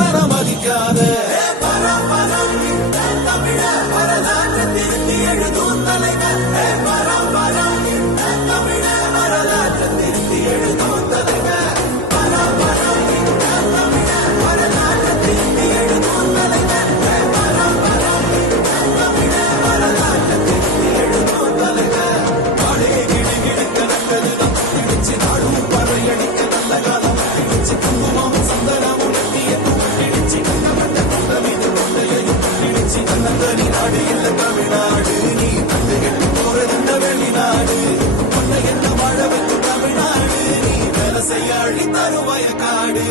அவசரம் அளிக்காத பழசை அழித்தருவய காடு